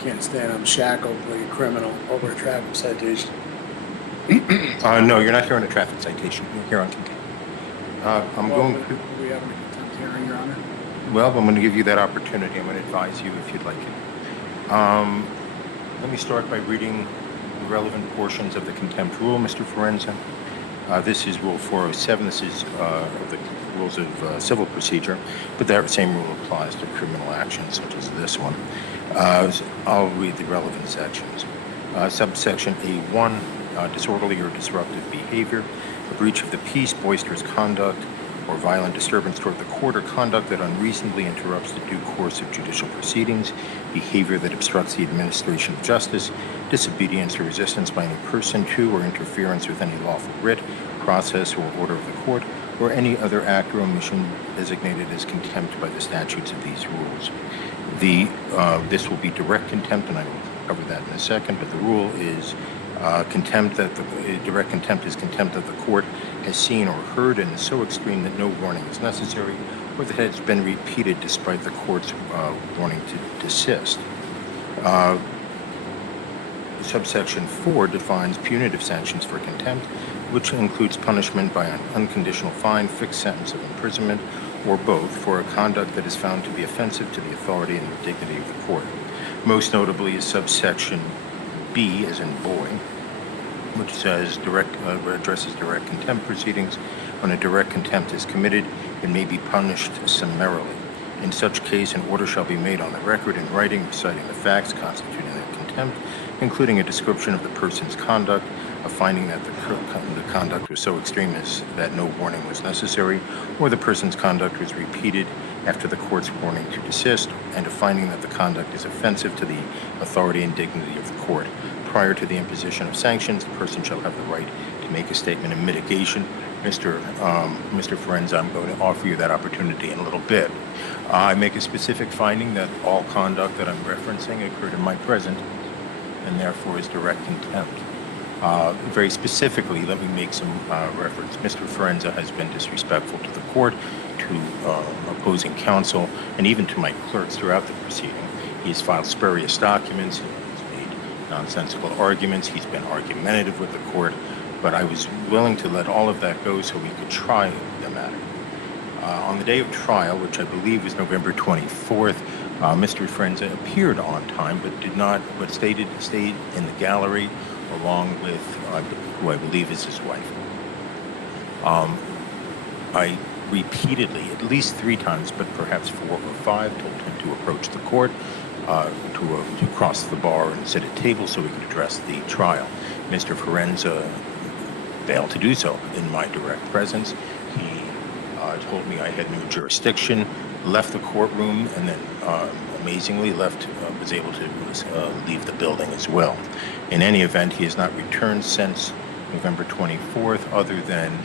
can't stand shackled like a criminal over a traffic citation. No, you're not here on a traffic citation. You're here on contempt. We having a contempt hearing, Your Honor? Well, I'm going to give you that opportunity. I'm going to advise you if you'd like it. Let me start by reading the relevant portions of the contempt rule, Mr. Forenza. This is Rule 407. This is the rules of civil procedure, but that same rule applies to criminal actions such as this one. I'll read the relevant sections. Subsection A1, disorderly or disruptive behavior, a breach of the peace, boisterous conduct, or violent disturbance toward the court, or conduct that unreasonably interrupts the due course of judicial proceedings, behavior that obstructs the administration of justice, disobedience or resistance by any person to or interference with any lawful writ, process, or order of the court, or any other act or omission designated as contempt by the statutes of these rules. This will be direct contempt, and I will cover that in a second, but the rule is direct contempt is contempt that the court has seen or heard and is so extreme that no warning is necessary, or that it has been repeated despite the court's warning to desist. Subsection 4 defines punitive sanctions for contempt, which includes punishment by an unconditional fine, fixed sentence of imprisonment, or both, for a conduct that is found to be offensive to the authority and the dignity of the court. Most notably is subsection B, as in boy, which says addresses direct contempt proceedings. When a direct contempt is committed, it may be punished summarily. In such case, an order shall be made on the record in writing reciting the facts constituting the contempt, including a description of the person's conduct, a finding that the conduct was so extreme as that no warning was necessary, or the person's conduct was repeated after the court's warning to desist, and a finding that the conduct is offensive to the authority and dignity of the court. Prior to the imposition of sanctions, the person shall have the right to make a statement of mitigation. Mr. Forenza, I'm going to offer you that opportunity in a little bit. I make a specific finding that all conduct that I'm referencing occurred in my presence, and therefore is direct contempt. Very specifically, let me make some reference. Mr. Forenza has been disrespectful to the court, to opposing counsel, and even to my clerks throughout the proceeding. He's filed spurious documents, he's made nonsensical arguments, he's been argumentative with the court, but I was willing to let all of that go so we could try the matter. On the day of trial, which I believe was November 24th, Mr. Forenza appeared on time, but stayed in the gallery along with who I believe is his wife. I repeatedly, at least 3 times, but perhaps 4 or 5, told him to approach the court, to cross the bar and sit at table so we could address the trial. Mr. Forenza failed to do so in my direct presence. He told me I had no jurisdiction, left the courtroom, and then amazingly was able to leave the building as well. In any event, he has not returned since November 24th, other than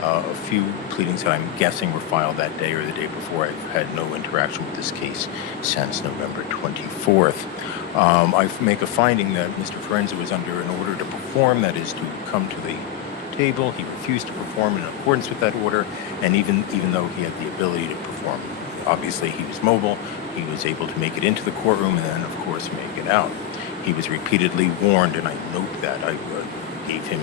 a few pleadings that I'm guessing were filed that day or the day before. I've had no interaction with this case since November 24th. I make a finding that Mr. Forenza was under an order to perform, that is, to come to the table. He refused to perform in accordance with that order, and even though he had the ability to perform, obviously he was mobile, he was able to make it into the courtroom and then, of course, make it out. He was repeatedly warned, and I note that. I gave him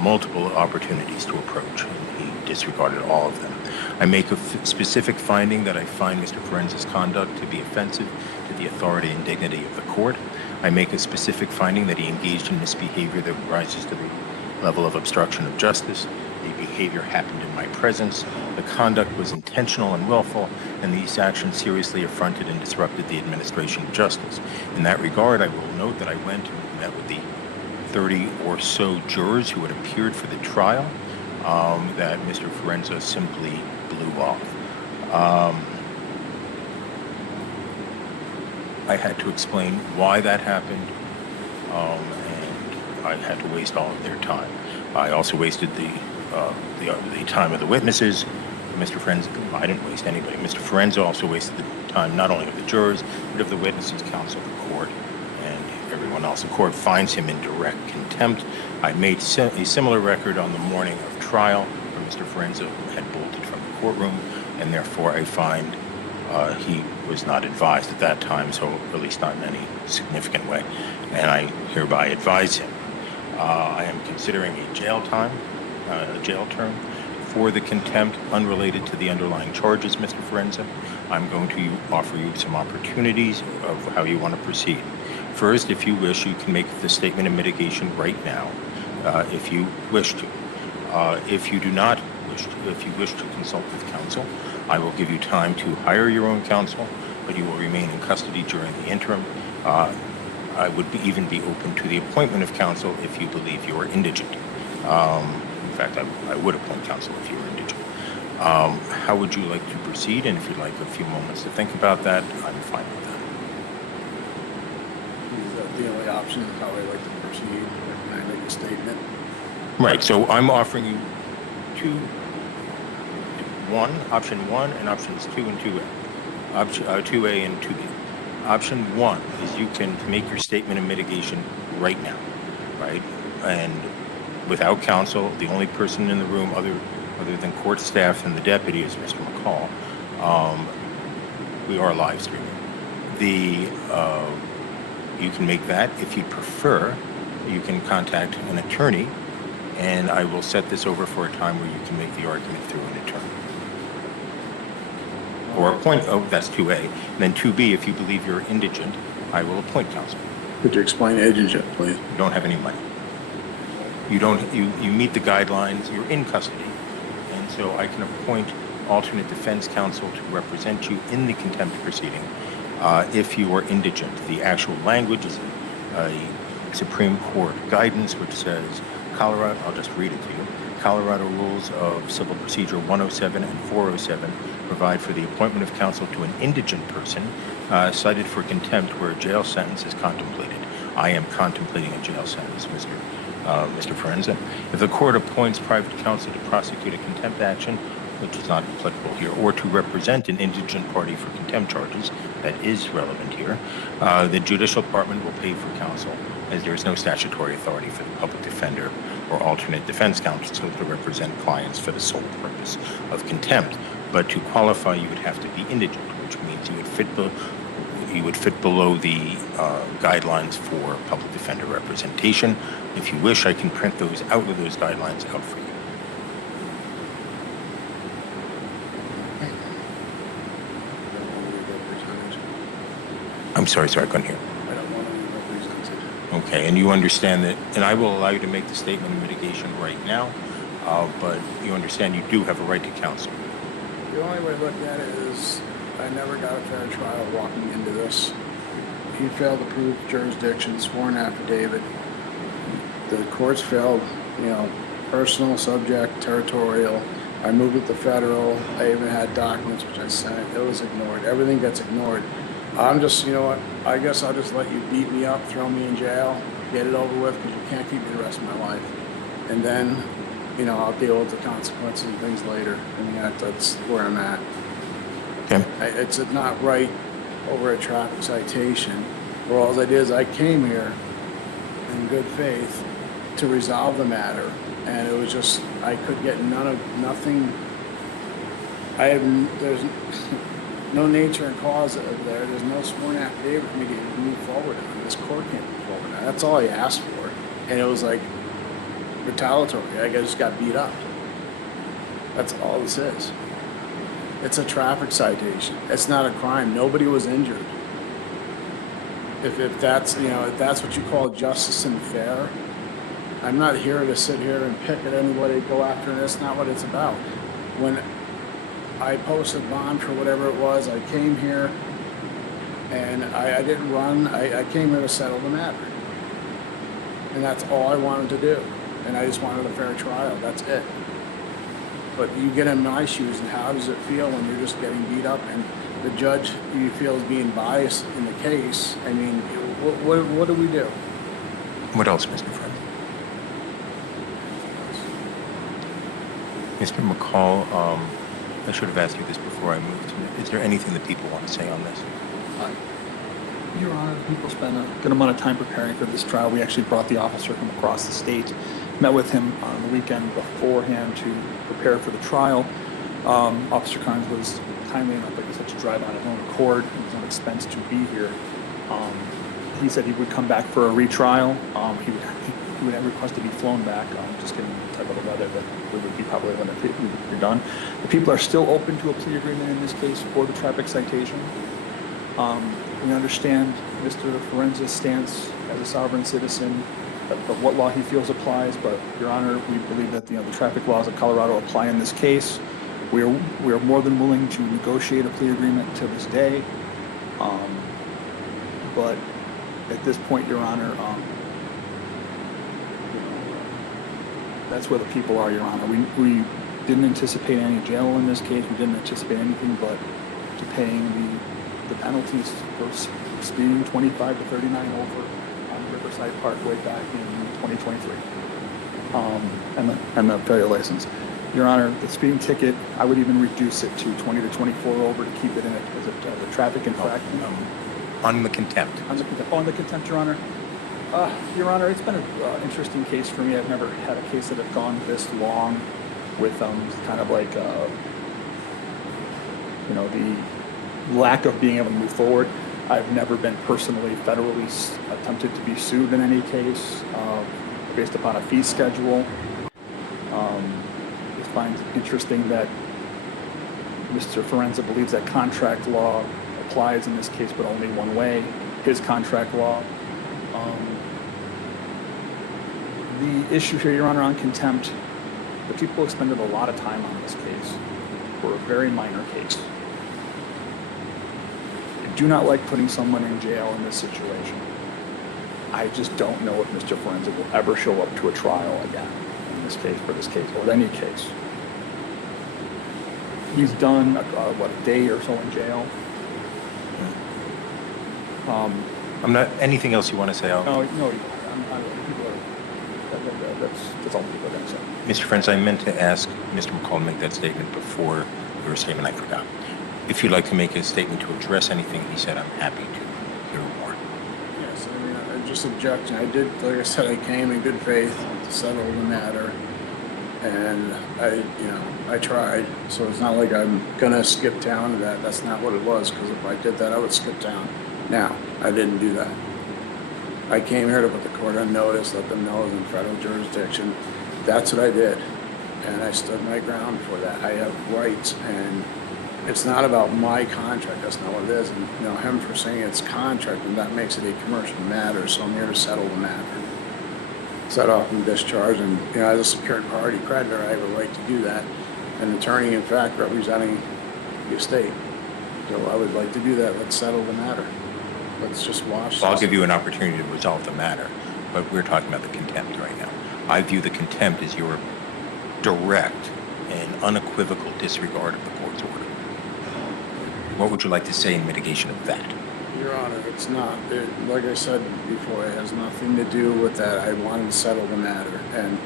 multiple opportunities to approach, and he disregarded all of them. I make a specific finding that I find Mr. Forenza's conduct to be offensive to the authority and dignity of the court. I make a specific finding that he engaged in misbehavior that rises to the level of obstruction of justice. The behavior happened in my presence. The conduct was intentional and willful, and these actions seriously affronted and disrupted the administration of justice. In that regard, I will note that I went and met with the 30 or so jurors who had appeared for the trial, that Mr. Forenza simply blew off. I had to explain why that happened, and I had to waste all of their time. I also wasted the time of the witnesses. Mr. Forenza, I didn't waste anybody. Mr. Forenza also wasted the time not only of the jurors, but of the witnesses, counsel, the court, and everyone else. The court finds him in direct contempt. I made a similar record on the morning of trial where Mr. Forenza had bolted from the courtroom, and therefore I find he was not advised at that time, so at least not in any significant way. And I hereby advise him. I am considering a jail term for the contempt unrelated to the underlying charges, Mr. Forenza. I'm going to offer you some opportunities of how you want to proceed. First, if you wish, you can make the statement of mitigation right now, if you wish to. If you do not wish to, if you wish to consult with counsel, I will give you time to hire your own counsel, but you will remain in custody during the interim. I would even be open to the appointment of counsel if you believe you are indigent. In fact, I would appoint counsel if you were indigent. How would you like to proceed? And if you'd like a few moments to think about that, I'm fine with that. The only option is how I like to proceed. Can I make a statement? Right, so I'm offering you option one and options 2 and 2A. 2A and 2B. Option 1 is you can make your statement of mitigation right now, right? And without counsel, the only person in the room other than court staff and the deputy is Mr. McCall. We are live streaming. You can make that. If you prefer, you can contact an attorney, and I will set this over for a time where you can make the argument through an attorney. Or appoint, that's 2A. And then 2B, if you believe you're indigent, I will appoint counsel. Could you explain indigent, please? You don't have any money. You meet the guidelines, you're in custody. And so I can appoint alternate defense counsel to represent you in the contempt proceeding if you are indigent. The actual language is a Supreme Court guidance which says, Colorado, I'll just read it to you. Colorado Rules of Civil Procedure 107 and 407 provide for the appointment of counsel to an indigent person cited for contempt where a jail sentence is contemplated. I am contemplating a jail sentence, Mr. Forenza. If the court appoints private counsel to prosecute a contempt action, which is not applicable here, or to represent an indigent party for contempt charges, that is relevant here, the judicial department will pay for counsel, as there is no statutory authority for the public defender or alternate defense counsel to represent clients for the sole purpose of contempt. But to qualify, you would have to be indigent, which means you would fit below the guidelines for public defender representation. If you wish, I can print those guidelines out for you. I'm sorry, I couldn't hear. I don't want to be represented. Okay, and you understand that, and I will allow you to make the statement of mitigation right now, but you understand you do have a right to counsel. The only way to look at it is I never got a fair trial walking into this. He failed to prove jurisdiction, sworn affidavit. The courts failed, personal, subject, territorial. I moved it to federal. I even had documents which I sent. It was ignored. Everything gets ignored. I'm just, I guess I'll just let you beat me up, throw me in jail, get it over with, because you can't keep me the rest of my life. And then, I'll deal with the consequences and things later. I mean, that's where I'm at. Okay. It's not right over a traffic citation, where all I did is I came here in good faith to resolve the matter, and it was just, I could get nothing. There's no nature and cause of there. There's no sworn affidavit for me to move forward on. This court can't move forward on. That's all I asked for. And it was like retaliatory. I just got beat up. That's all this is. It's a traffic citation. It's not a crime. Nobody was injured. If that's, if that's what you call justice and fair, I'm not here to sit here and pick at anybody, go after, and that's not what it's about. When I posted bond for whatever it was, I came here and I didn't run. I came here to settle the matter. And that's all I wanted to do. And I just wanted a fair trial. That's it. But you get in my shoes, and how does it feel when you're just getting beat up and the judge you feel is being biased in the case? I mean, what do we do? What else, Mr. Friend? Mr. McCall, I should have asked you this before I moved. Is there anything that people want to say on this? Your Honor, people spent a good amount of time preparing for this trial. We actually brought the officer from across the state, met with him on the weekend beforehand to prepare for the trial. Officer Carnes was kindly enough, like I said, to drive on his own accord and his own expense to be here. He said he would come back for a retrial. He would have request to be flown back, just given the type of the weather that we would be probably when we're done. The people are still open to a plea agreement in this case for the traffic citation. We understand Mr. Forenza's stance as a sovereign citizen, of what law he feels applies, but Your Honor, we believe that the traffic laws of Colorado apply in this case. We are more than willing to negotiate a plea agreement to this day. But at this point, Your Honor, that's where the people are, Your Honor. We didn't anticipate any jail in this case. We didn't anticipate anything but to paying the penalties for speeding 25 to 39 over on Riverside Parkway back in 2023, and the failure license. Your Honor, the speeding ticket, I would even reduce it to 20 to 24 over to keep it in it as a traffic infraction. On the contempt. On the contempt, Your Honor. Your Honor, it's been an interesting case for me. I've never had a case that have gone this long with kind of like, the lack of being able to move forward. I've never been personally federally attempted to be sued in any case based upon a fee schedule. I find it interesting that Mr. Forenza believes that contract law applies in this case, but only one way, his contract law. The issue here, Your Honor, on contempt, the people expended a lot of time on this case for a very minor case. I do not like putting someone in jail in this situation. I just don't know if Mr. Forenza will ever show up to a trial again in this case, for this case, or any case. He's done, a day or so in jail. I'm not, anything else you want to say? No, people are, that's all people are going to say. Mr. Friends, I meant to ask Mr. McCall to make that statement before your statement. I forgot. If you'd like to make a statement to address anything he said, I'm happy to hear more. Yes, I mean, I'm just objecting. I did, like I said, I came in good faith to settle the matter, and I tried. So it's not like I'm gonna skip town to that. That's not what it was, because if I did that, I would skip town. Now, I didn't do that. I came here to put the court on notice, let them know it's in federal jurisdiction. That's what I did, and I stood my ground for that. I have rights, and it's not about my contract. That's not what it is. And him for saying it's contract, and that makes it a commercial matter. So I'm here to settle the matter, set off and discharge. And as a secured party creditor, I have a right to do that. An attorney, in fact, representing the estate. So I would like to do that. Let's settle the matter. Let's just wash. Well, I'll give you an opportunity to resolve the matter, but we're talking about the contempt right now. I view the contempt as your direct and unequivocal disregard of the court's order. What would you like to say in mitigation of that? Your Honor, it's not. Like I said before, it has nothing to do with that. I wanted to settle the matter, and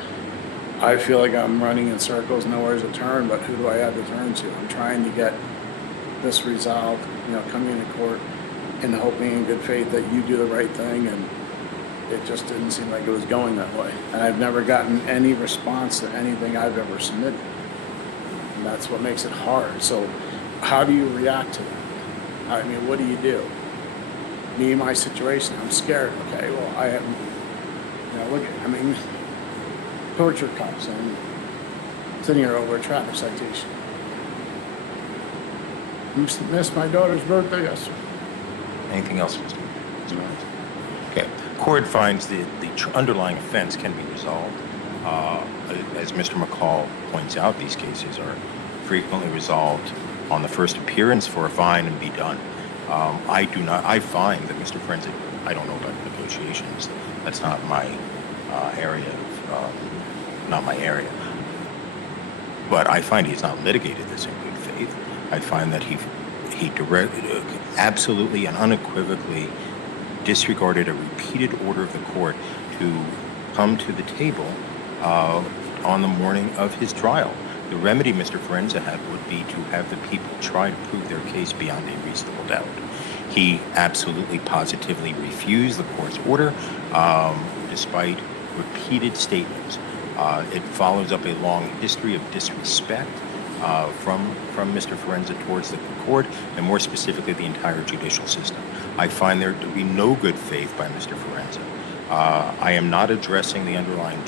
I feel like I'm running in circles, nowhere to turn, but who do I have to turn to? I'm trying to get this resolved, coming into court and hoping in good faith that you do the right thing, and it just didn't seem like it was going that way. And I've never gotten any response to anything I've ever submitted. And that's what makes it hard. So how do you react to that? I mean, what do you do? Me, my situation, I'm scared. Okay, well, I have, look at, torture cups, and I'm sitting here over a traffic citation. Missed my daughter's birthday yesterday. Anything else, Mr. Friends? Okay. Court finds the underlying offense can be resolved. As Mr. McCall points out, these cases are frequently resolved on the first appearance for a fine and be done. I find that Mr. Friends, I don't know about negotiations. That's not my area. But I find he's not litigated this in good faith. I find that he absolutely and unequivocally disregarded a repeated order of the court to come to the table on the morning of his trial. The remedy Mr. Forenza had would be to have the people try to prove their case beyond a reasonable doubt. He absolutely positively refused the court's order despite repeated statements. It follows up a long history of disrespect from Mr. Forenza towards the court, and more specifically the entire judicial system. I find there to be no good faith by Mr. Forenza. I am not addressing the underlying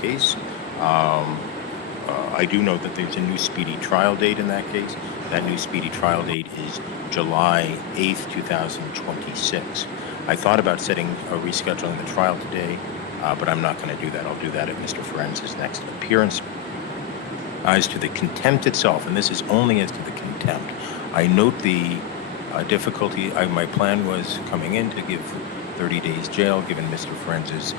case. I do know that there's a new speedy trial date in that case. That new speedy trial date is July 8th, 2026. I thought about rescheduling the trial today, but I'm not going to do that. I'll do that at Mr. Forenza's next appearance. As to the contempt itself, and this is only as to the contempt, I note the difficulty. My plan was coming in to give 30 days jail, given Mr. Forenza's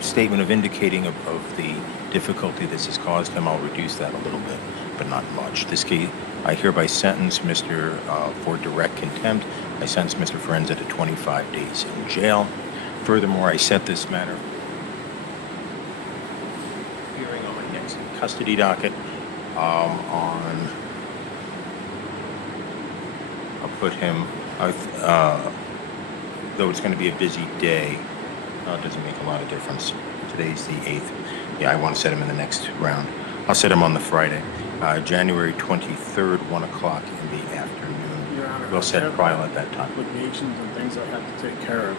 statement of indicating of the difficulty this has caused him. I'll reduce that a little bit, but not much. This case, I hereby sentence Mr. For direct contempt. I sentence Mr. Forenza to 25 days in jail. Furthermore, I set this matter hearing on my next custody docket on. I'll put him. Though it's going to be a busy day. It doesn't make a lot of difference. Today's the 8th. Yeah, I want to set him in the next round. I'll set him on the Friday, January 23rd, 1 o'clock in the afternoon. Your Honor, We'll set trial at that time. Obligations and things I have to take care of.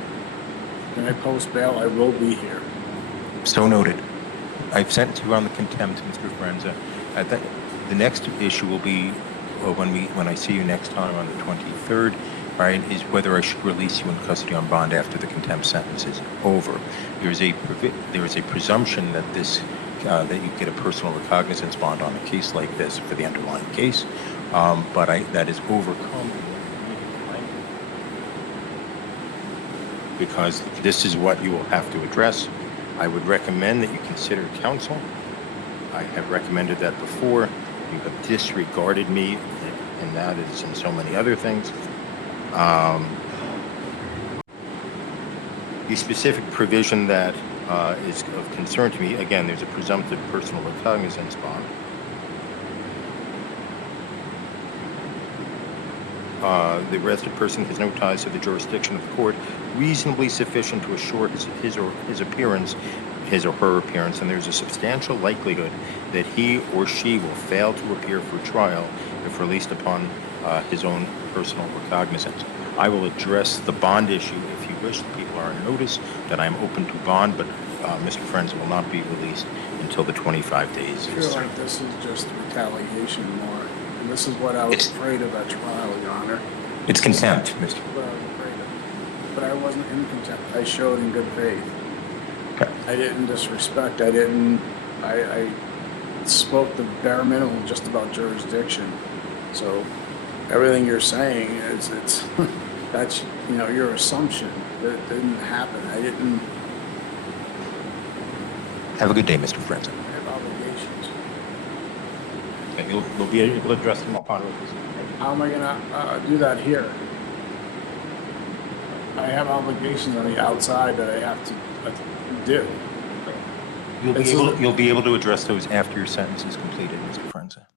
When I post bail, I will be here. So noted. I've sentenced you on the contempt, Mr. Forenza. The next issue will be when I see you next time on the 23rd. Right, is whether I should release you in custody on bond after the contempt sentence is over. There is a presumption that that you get a personal recognizance bond on a case like this for the underlying case, but that is overcome because this is what you will have to address. I would recommend that you consider counsel. I have recommended that before. You have disregarded me, and that is in so many other things. The specific provision that is of concern to me, again, there's a presumptive personal recognizance bond. The arrested person has no ties to the jurisdiction of the court, reasonably sufficient to assure his or her appearance, and there's a substantial likelihood that he or she will fail to appear for trial if released upon his own personal recognizance. I will address the bond issue if you wish. The people are on notice that I'm open to bond, but Mr. Forenza will not be released until the 25 days. I feel like this is just retaliation more. And this is what I was afraid of at trial, Your Honor. It's contempt, Mr. What I was afraid of. But I wasn't in contempt. I showed in good faith. Okay. I didn't disrespect. I spoke the bare minimum just about jurisdiction. So everything you're saying is that's your assumption that it didn't happen. I didn't Have a good day, Mr. Forenza. have obligations. Okay, you'll be able to address them upon release. How am I gonna do that here? I have obligations on the outside that I have to do. You'll be able to address those after your sentence is completed, Mr. Forenza.